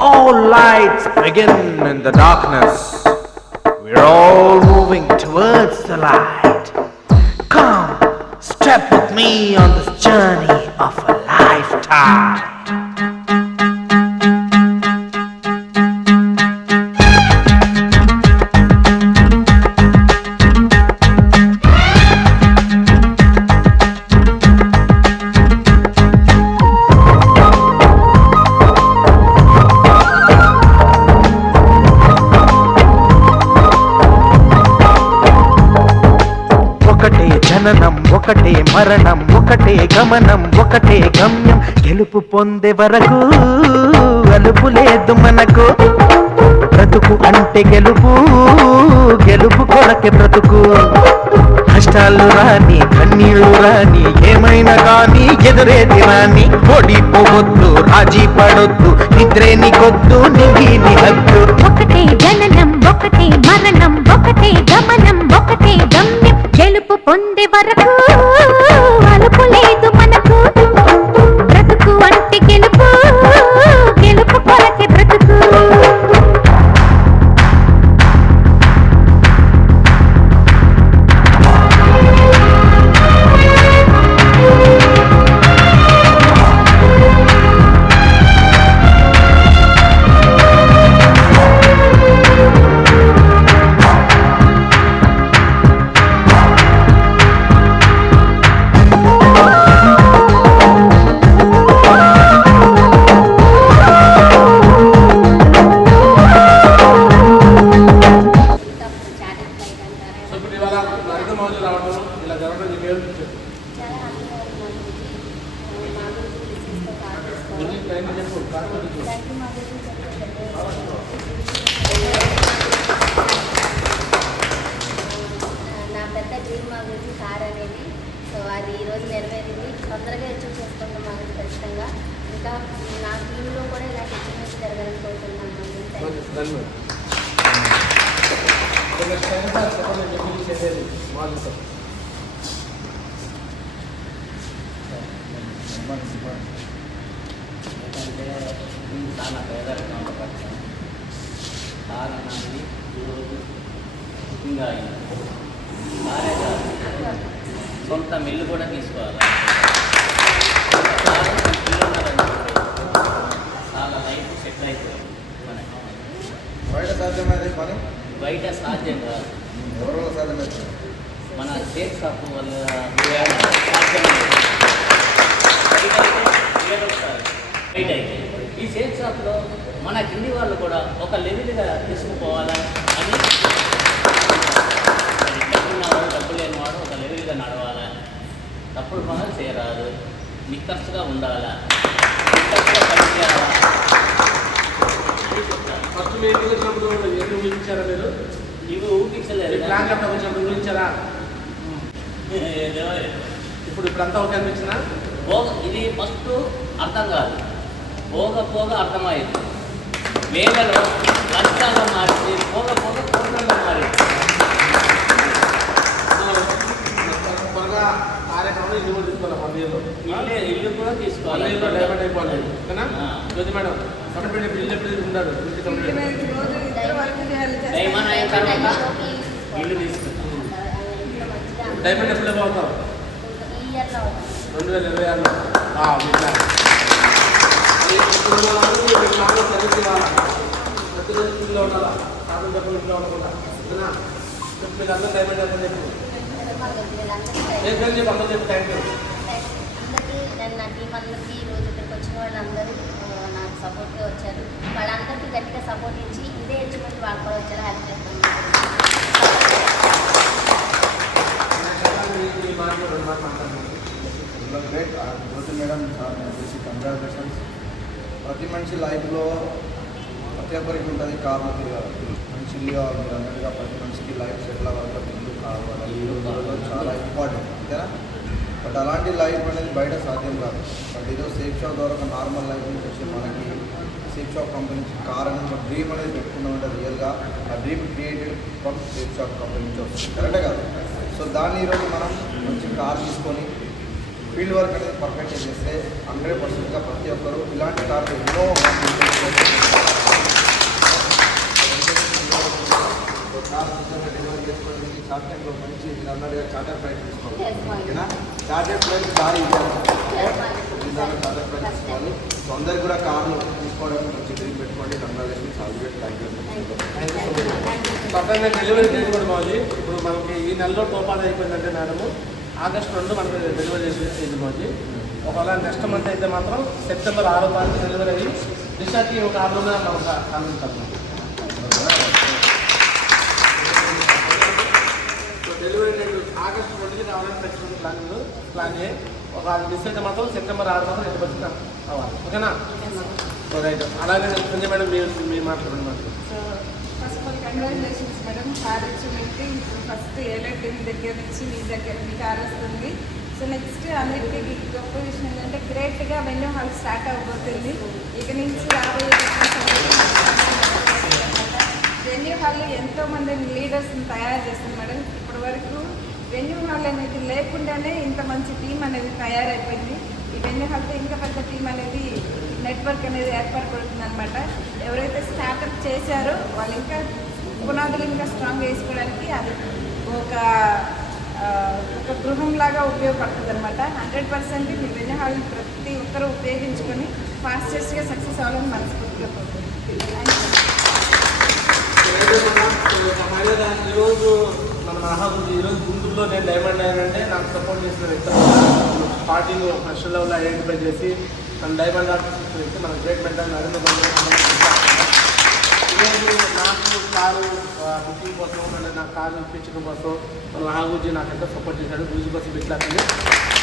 All lights begin in the darkness. We're all moving towards the light. Come, step with me on this journey of a lifetime. ఒకటే జననం ఒకటే మరణం ఒకటే గమనం ఒకటే గమ్యం గెలుపు పొందే వరకు అలుపు లేదు మనకు బ్రతుకు అంటే గెలుపు గెలుపు కొరకే బ్రతుకు కష్టాలు రాని కన్నీళ్లు రాని ఏమైనా కానీ ఎదురేది రాని ఓడిపోవద్దు రాజీ పడొద్దు నిద్రే నీకొద్దు నింగి నీ హద్దు ఒకటే జననం ఒకటే మరణం ఒకటే గమనం ఒకటే గమ్యం గెలుపు పొందే వరకు అలుపు లేదు మనకు బ్రతుకు అంటే గెలుపు గెలుపు కొరకే బ్రతుకు నా పెద్ద డ్రీమ్ మా గురించి కార్ అనేది. సో అది ఈరోజు నెరవేరింది. తొందరగా అచీవ్ చేసుకుంటాం మా గురించి ఖచ్చితంగా. ఇంకా నా టీంలో కూడా ఇలాంటి అచీవ్మెంట్స్ జరగాలని కోరుకుంటున్నాను. ఎందుకంటే చాలా పేదరికం ఉండబడతాం కార్ అన్నది ఈరోజు బుకింగ్ అయింది. కారే కాదు, సొంత మిల్లు కూడా తీసుకోవాలి. చాలా లైఫ్ సెటిల్ అయిపోయింది మనకి. బయట సాధ్యమైతే పని బయట సాధ్యం కాదు. ఎవరో సాధ్యమైతే మన షేక్ షాప్ వల్ల సాధ్యం బయట అయితే ఈ షేక్ షాప్లో మన కింది వాళ్ళు కూడా ఒక లెవెల్గా తీసుకుపోవాలని అని డబ్బున్నవాడు డబ్బు లేనివాడు ఒక లెవెల్గా నడవాలా, తప్పుడు పనులు చేయరాదు, నిక్కర్సుగా ఉండాలా, నిక్కర్సుగా పనిచేయాలా. ఫస్ట్ మీరు ఎందుకు వచ్చినప్పుడు ఎన్ని ఊహించారా మీరు? ఇవి ఊపించలేదు. ప్లాన్ చెప్పడం వచ్చినప్పుడు ఊహించారా? ఇప్పుడు అంతా ఒక అనిపించినా ఇది ఫస్ట్ అర్థం కాదు, పోగ అర్థమైంది. వేలలో లక్షగా మారింది, పోగ కోట్లలో మారింది. త్వరగా కార్యక్రమం ఇల్లు కూడా తీసుకోవాలి. 1 yearలో ఇల్లు కూడా తీసుకోవాలి. 1 yearలో డైవర్ట్ అయిపోవాలి ఓకేనా? జ్యోతి మేడం కంప్లీట్ ఇల్లు ఎప్పుడు ఉంటారు? డైమండ్ అయిన తర్వాత ఇల్లు తీసుకుంటాం. డైమండ్ ఎప్పుడు అవుతావు? ఈ ఇయర్లో 2026లో. సర్వీస్ ఇవ్వాలా, ప్రతిరోజు ఇంట్లో ఉండాలా, సాధన చెప్పలు ఇంట్లో ఉండకుండా ఓకేనా? చెప్పు మీరు అందరూ డైమండ్ చెప్పని చెప్పు. ఏ పేరు చెప్పు, అందరూ చెప్పు. థ్యాంక్ యూ అందరికీ. నేను నా టీం అందరికీ ఈరోజు ఇక్కడికి వచ్చిన వాళ్ళందరూ నాకు సపోర్ట్గా వచ్చారు. వాళ్ళందరికీ గట్టిగా సపోర్ట్ ఇచ్చి ఇదే అచీవ్మెంట్ వాళ్ళు కూడా వచ్చారు. హెల్ప్ చేస్తాను. గ్రేట్ జ్యోతి మేడం కంగ్రాచులేషన్స్. ప్రతి మనిషి లైఫ్లో ప్రతి ఒక్కరికి ఉంటుంది కార్ మనుషులుగా మీరు అన్నట్టుగా ప్రతి మనిషికి లైఫ్ సెటిల్ అవ్వాలి, ఇల్లు కావాలి, ఇల్లు కావాలి చాలా ఇంపార్టెంట్ అంతేనా? బట్ అలాంటి లైఫ్ అనేది బయట సాధ్యం కాదు. బట్ ఏదో సేఫ్ షాప్ ద్వారా ఒక నార్మల్ లైఫ్ నుంచి వచ్చి మనకి సేఫ్ షాప్ కంపెనీ నుంచి కార్ అనేది ఒక డ్రీమ్ అనేది పెట్టుకున్నామంటే రియల్గా ఆ dream created from safe shop company నుంచి వస్తుంది. కరెక్టే కాదు? సో దాన్ని ఈరోజు మనం మంచి కార్ తీసుకొని ఫీల్డ్ వర్క్ అనేది పర్ఫెక్ట్గా చేస్తే 100%గా ప్రతి ఒక్కరు ఇలాంటి కార్లు ఎన్నో డెలివరీ చేసుకోవడానికి షార్ట్ టైంలో మంచి మీరు అన్నట్టుగా చార్టర్ ఫ్లైట్ తీసుకోవాలి. ఓకేనా? చార్టర్ ఫ్లైట్ దారి చార్టర్ ఫ్లైట్ తీసుకోవాలి. సో అందరికి కూడా కార్లు తీసుకోవడానికి మంచి డ్రీమ్ పెట్టుకోండి. కంగ్రాచులేషన్స్. Thank you. పక్కన డెలివరీ డేట్ కూడా మాది ఇప్పుడు మనకి ఈ నెలలో టోపాన్ అయిపోయిందంటే మేడము ఆగస్టు 2 మనకి డెలివరీ చేసేది మాది. ఒకవేళ నెక్స్ట్ మంత్ అయితే మాత్రం సెప్టెంబర్ 6వ తారీఖు డెలివరీ అయ్యి దిశాకి ఒక 6 రోజున మనకు అందించాలి. డెలివరీ డేట్ ఆగస్టు 2కి రావాలని ఖచ్చితంగా ప్లాన్ చేయి. ఒక మిస్ అయితే మాత్రం సెప్టెంబర్ 6 మాత్రం 100% అవ్వాలి. ఓకేనా? So right. అలాగే సంజయ్ మేడం మీరు మాట్లాడండి. First of all congratulations madam. Car achievement ఇప్పుడు ఫస్ట్ ఏలెట్ దగ్గర నుంచి మీ దగ్గర మీ కార్ వస్తుంది. సో నెక్స్ట్ అన్నిటికీ గొప్ప విషయం ఏంటంటే గ్రేట్గా వెన్యూ హాల్ స్టార్ట్ అవబోతుంది. ఇక నుంచి రాబోయే వెన్యూ హాల్ ఎంతోమంది లీడర్స్ని తయారు చేస్తుంది మేడం. ఇప్పటి వరకు వెన్యూ హాల్ అనేది లేకుండానే ఇంత మంచి టీం అనేది తయారైపోయింది. ఈ వెన్యూ హాల్తో ఇంకా పెద్ద టీం అనేది నెట్వర్క్ అనేది ఏర్పడబడుతుంది అనమాట. ఎవరైతే స్టార్ట్అప్ చేశారో వాళ్ళు ఇంకా పునాదులు ఇంకా స్ట్రాంగ్ వేసుకోవడానికి అది ఒక గృహంలాగా ఉపయోగపడుతుంది అనమాట. 100% మీ వెన్యూ హాల్ని ప్రతి ఒక్కరూ ఉపయోగించుకొని ఫాస్టెస్ట్గా సక్సెస్ అవ్వాలని మనస్ఫూర్తిగా కోరుకుంటున్నాను. ఈరోజు మన మహాబుద్ధి ఈరోజు గుంటూరులో నేను డైమండ్ అయ్యానంటే నాకు సపోర్ట్ చేసిన వ్యక్తి పార్టీని నేషనల్ లెవెల్లో ఐడెంటిఫై చేసి మన డైమండ్ ఆర్టిస్ట్ వ్యక్తి మన గ్రేట్ మెంటర్ నరేంద్ర మోదీ. ఈరోజు నాకు కారు బుకింగ్ కోసం అంటే నాకు కారు ఇప్పించడం కోసం మన మహాబుద్ధి నాకు ఎంతో సపోర్ట్ చేశాడు. గురుజీ కోసం పెట్టాలని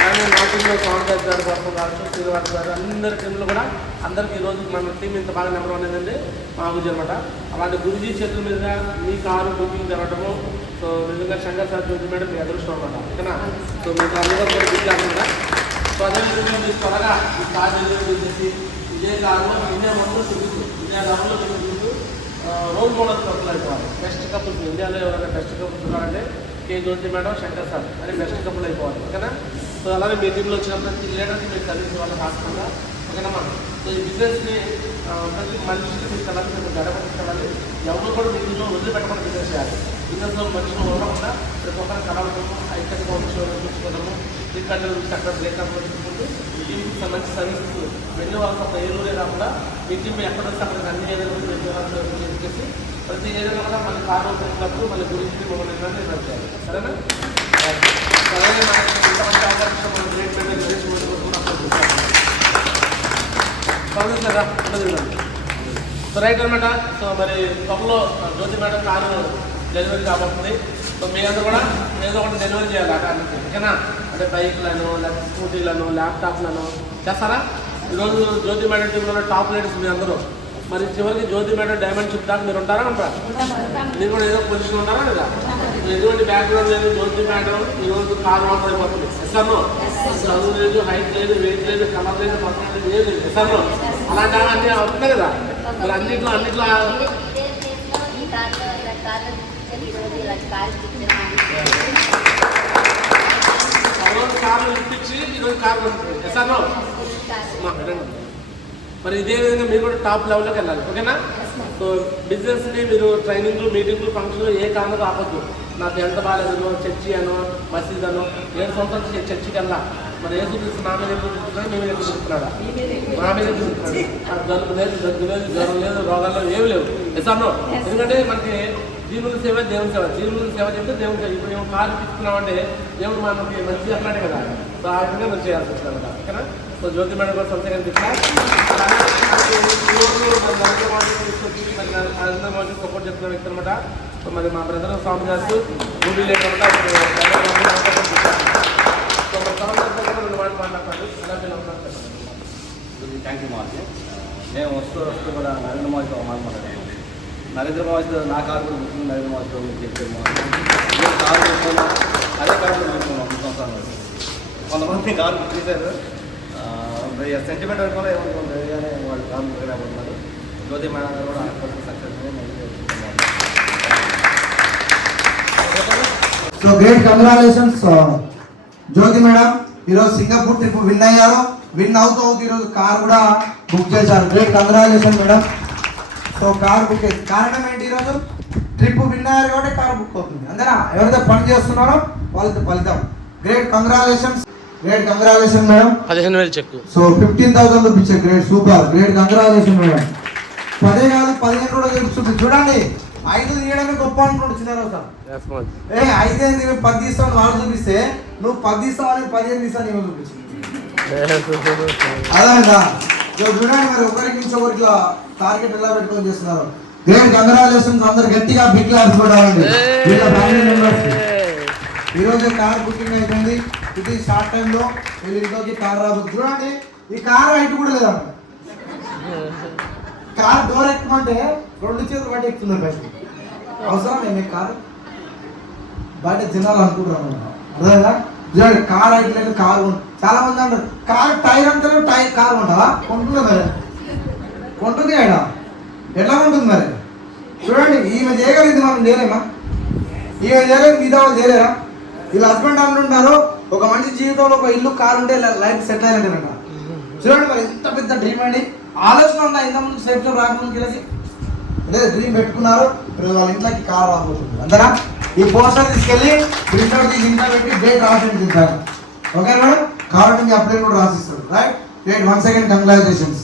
కానీ నా టీంలో కాంగ్రెస్ గారు కోసం కావచ్చు శ్రీనివాస్ గారు అందరి టీంలో కూడా అందరికీ ఈరోజు మన టీం ఇంత బాగా నెంబర్ వన్ ఏంటంటే మహాబుద్ధి అనమాట. అలాంటి గురుజీ చేతుల మీద మీ కారు బుకింగ్ జరగడము సో నిజంగా శంకర్ సార్ గురించి మేడం మీ అదృష్టం అనమాట. ఓకేనా? సో మీకు అందరూ కూడా గుర్తు. సో అదేవిధంగా మీరు త్వరగా ఈ కార్ డెలివరీ చేసి ఇదే కారులో ఇండియా మొత్తం తిరుగుతూ ఇండియా లెవెల్లో తిరుగుతూ రోల్ మోడల్ కప్పులు అయిపోవాలి. బెస్ట్ కపుల్స్ ఇండియాలో ఎవరైనా బెస్ట్ కపుల్స్ ఉన్నారంటే కే జ్యోతి మేడం శంకర్ సార్ అని బెస్ట్ కపుల్ అయిపోవాలి. ఓకేనా? సో అలాగే మీ టీంలో వచ్చిన ప్రతి లీడర్కి మీరు సర్వీస్ వాళ్ళకి హాస్పిటల్గా. ఓకేనమ్మా? సో ఈ బిజినెస్ని ప్రతి మనిషికి తీసుకెళ్ళాలి, మీరు గడపడించాలి. ఎవరు కూడా మీ దీనిలో వదిలిపెట్టకుండా బిజినెస్ చేయాలి. బిజినెస్లో మనుషులు ఉండకుండా ప్రతి ఒక్కరిని కలవడము ఐక్యతగా ఉద్యోగం చూసుకోవడము ఇక్కడ సెక్టర్ బ్రేకప్ చూసుకుంటూ టీంకి మంచి సర్వీసెస్ వెన్యూ వాళ్ళకి ఒక ఏరులే కాకుండా మీ టీం ఎక్కడ వస్తే అక్కడికి అన్ని ఏరియాలో వెన్యూ వాళ్ళకి చేసి ప్రతి ఏరియాలో కూడా మన కారు పెట్టినప్పుడు మళ్ళీ గురించి మమ్మల్ని నిర్ణయం చేయాలి. సరేనా? అలాగే ఇంత మంచి అవకాశం మన గ్రేట్ మెంటర్ గురించి కదా ఉండదు. సో రైట్ అనమాట. సో మరి త్వరలో జ్యోతి మేడం కారు డెలివరీ కాబోతుంది. సో మీ అందరూ కూడా ఏదో ఒకటి డెలివరీ చేయాలి ఆ కార్లకి. ఓకేనా? అంటే బైక్లను లేకపోతే స్కూటీలను ల్యాప్టాప్లను చేస్తారా? ఈరోజు జ్యోతి మేడం టీంలో టాప్ లీడర్స్ మీ అందరూ. మరి చివరికి జ్యోతి మేడం డైమండ్ షిప్ దాకా మీరు ఉంటారా ఉంటారా? మీరు కూడా ఏదో పొజిషన్ ఉంటారా లేదా? ఎటువంటి బ్యాక్గ్రౌండ్ లేదు. జ్యోతి మేడం ఈరోజు కారు ఆఫర్ అయిపోతుంది. ఎస్ఆర్నో? చదువు లేదు, హైట్ లేదు, వెయిట్ లేదు, కలర్ లేదు, పక్కన లేదు, ఏం లేదు. ఎస్ఆర్నో? అలాంటి అన్నీ అవుతున్నాయి కదా. మరి అన్నింటిలో ఈ కార్లో ఇలా కార్లో ఈరోజు ఇలా కార్లు ఇప్పించి ఈరోజు కారు కొనుక్కుంటుంది. ఎస్ఆర్నో? మరి ఇదే విధంగా మీరు కూడా టాప్ లెవెల్లోకి వెళ్ళాలి. ఓకేనా? సో బిజినెస్ని మీరు ట్రైనింగ్లు మీటింగ్లు ఫంక్షన్లు ఏ కారణం ఆపద్దు. నాకు ఎంత బాగాలేదనో చర్చి అనో మసీద్ అనో 7 సంవత్సరాలు చర్చికి వెళ్ళా. మరి ఏ చూపిస్తున్నా నా మీద ఎందుకు చూపిస్తున్నాడు, మీ మీద ఎందుకు చూపిస్తున్నాడా? నా మీద చూపిస్తున్నాడు. జలుబు లేదు, దగ్గు లేదు, జ్వరం లేదు, రోగాల్లో ఏమి లేవు. ఎస్ఆర్నో? ఎందుకంటే మనకి జీవుల సేవ దేవుని సేవ. జీవుల సేవ చెప్తే దేవుని సేవ. ఇప్పుడు మేము కారు తీసుకున్నామంటే దేవుడు మనకి మంచి అట్లాంటి కదా. సో ఆ విధంగా మనం చేయాల్సి వస్తుంది కదా. ఓకేనా? సో జ్యోతి మేడం కూడా సంస్థగా తీసుకున్నా నరేంద్ర మోదీ సపోర్ట్ చెప్తున్న వ్యక్తి అనమాట. సో మరి మా బ్రదర్ స్వామి గారు మూవీ లేకుండా సో మరి స్వామి గారు 2 మాటలు మాట్లాడతారు. ఎలా ఫీల్ అవుతున్నారు? థ్యాంక్ యూ మార్చి. మేము వస్తూ కూడా నరేంద్ర మోదీతో మాట్లాడాము. నరేంద్ర మోదీతో నా కారు కూడా ముఖ్యంగా నరేంద్ర మోదీతో చెప్పాము. కారు తీసుకున్నా అదే కారులో తీసుకున్నాం 3 సంవత్సరాలు. కొంతమంది కారు బుక్ చేశారు. సెంటిమెంట్ అనుకోవాలి ఏమనుకోండి కానీ వాళ్ళు కారు ముఖ్యమైపోతున్నారు. జ్యోతి మేడం గారు కూడా 100% సక్సెస్. సో గ్రేట్ కంగ్రాచులేషన్స్ జ్యోతి మేడం. ఈరోజు సింగపూర్ ట్రిప్ విన్ అయ్యారు. విన్ అవుతూ ఈరోజు కార్ కూడా బుక్ చేశారు. Great congratulation madam. So car book కారణం ఏంటి? ఈరోజు ట్రిప్ విన్ అయ్యారు కాబట్టి కార్ బుక్ అవుతుంది. అంతేనా? ఎవరైతే పని చేస్తున్నారో వాళ్ళతో ఫలితం. Great congratulations. Great congratulation madam. 15,000 cheque. So 15,000 rupees. Great super. Great congratulation madam. 10 కాదు 15 కూడా చూపిస్తుంది. చూడండి 5 తీయడమే గొప్ప అనుకుంటు చిన్న రోజు. 5 ఏంది 10 తీస్తావు వాళ్ళు చూపిస్తే నువ్వు 10 తీస్తావు అని 15 తీస్తావు నేను చూపించింది. అదేనా? చూడండి మరి ఒకరికి నుంచి ఒకరికి టార్గెట్ ఎలా పెట్టుకొని చేస్తున్నారు. Great congratulations. అందరు గట్టిగా బిగ్ క్లాస్ కూడా వీళ్ళ ఫ్యామిలీ మెంబర్స్. ఈరోజు కార్ బుకింగ్ అయిపోయింది. ఇది షార్ట్ టైంలో వీళ్ళు ఇంట్లోకి కార్ రాబోతుంది. చూడండి ఈ కార్ హైట్ కూడా లేదంట. కార్ డోర్ ఎక్కుమంటే 2 చేతులు బయట ఎక్కుతున్నారు. బయట అవసరం ఏమి కారు బయట జనాలు అనుకుంటున్నాను. అర్థమైందా? చూడండి కార్ హైట్ లేదు. కారు చాలా మంది అంటారు కార్ టైర్ అంటారు. టైర్ కార్ ఉంటావా? కొంటుంది మరి. కొంటుంది అయినా ఎట్లా ఉంటుంది మరి? చూడండి ఈమె చేయగలిగింది మనం చేయలేమా? ఈమె చేయలేదు మిగతా వాళ్ళు చేయలేరా? వీళ్ళ హస్బెండ్ అంటుంటారు ఒక మనిషి జీవితంలో ఒక ఇల్లు కారు ఉంటే లైఫ్ సెటిల్ అయినట్టు. చూడండి మరి ఎంత పెద్ద డ్రీమ్ అండి. ఆలోచన ఉందా ఇంతకుముందు సేఫ్లో రాకముందు వీళ్ళకి? అదే డ్రీమ్ పెట్టుకున్నారు. ఇప్పుడు వాళ్ళ ఇంట్లోకి కారు రాబోతుంది. అంతేనా? ఈ పోస్టర్ తీసుకెళ్ళి ప్రింటర్ తీసి ఇంట్లో పెట్టి డేట్ రాసి తింటారు. Okay madam? కాబట్టి మీ అప్లై కూడా రాసిస్తారు. రైట్. గ్రేట్. 1 second congratulations.